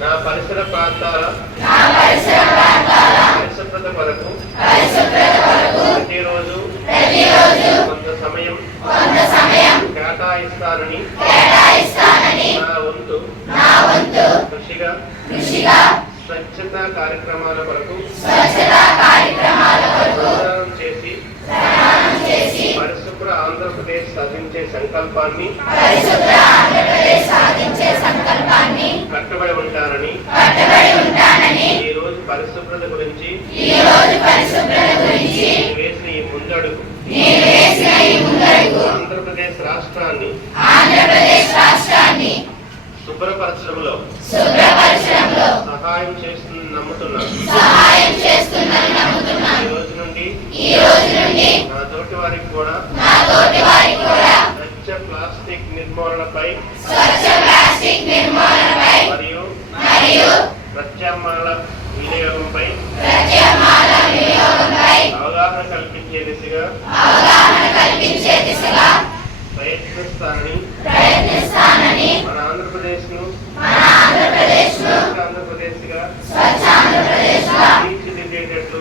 నా పరిసర ప్రాంతాల పరిశుభ్రత కొరకు ప్రతిరోజు కొంత సమయం కేటాయిస్తానని నా వంతు కృషిగా స్వచ్ఛతా కార్యక్రమాల కొరకు ప్రచారం చేసి పరిశుభ్ర ఆంధ్రప్రదేశ్ సాధించే సంకల్పాన్ని కట్టుబడి ఉంటానని ఈ రోజు పరిశుభ్రత గురించి వేసిన ఈ ముందడుగు ఆంధ్రప్రదేశ్ రాష్ట్రాన్ని శుభ్రపరచడంలో సహాయం చేస్తుందని నమ్ముతున్నాను. ఈ రోజు నుండి నా తోటి వారికి కూడా స్వచ్ఛ ప్లాస్టిక్ నిర్మూలనపై మరియు ప్రత్యామ్నాయాల వినియోగంపై అవగాహన కల్పించే దిశగా ప్రయత్నిస్తానని మన ఆంధ్రప్రదేశ్ ను ఆంధ్రప్రదేశ్ గా తీర్చిదిద్దేటట్లు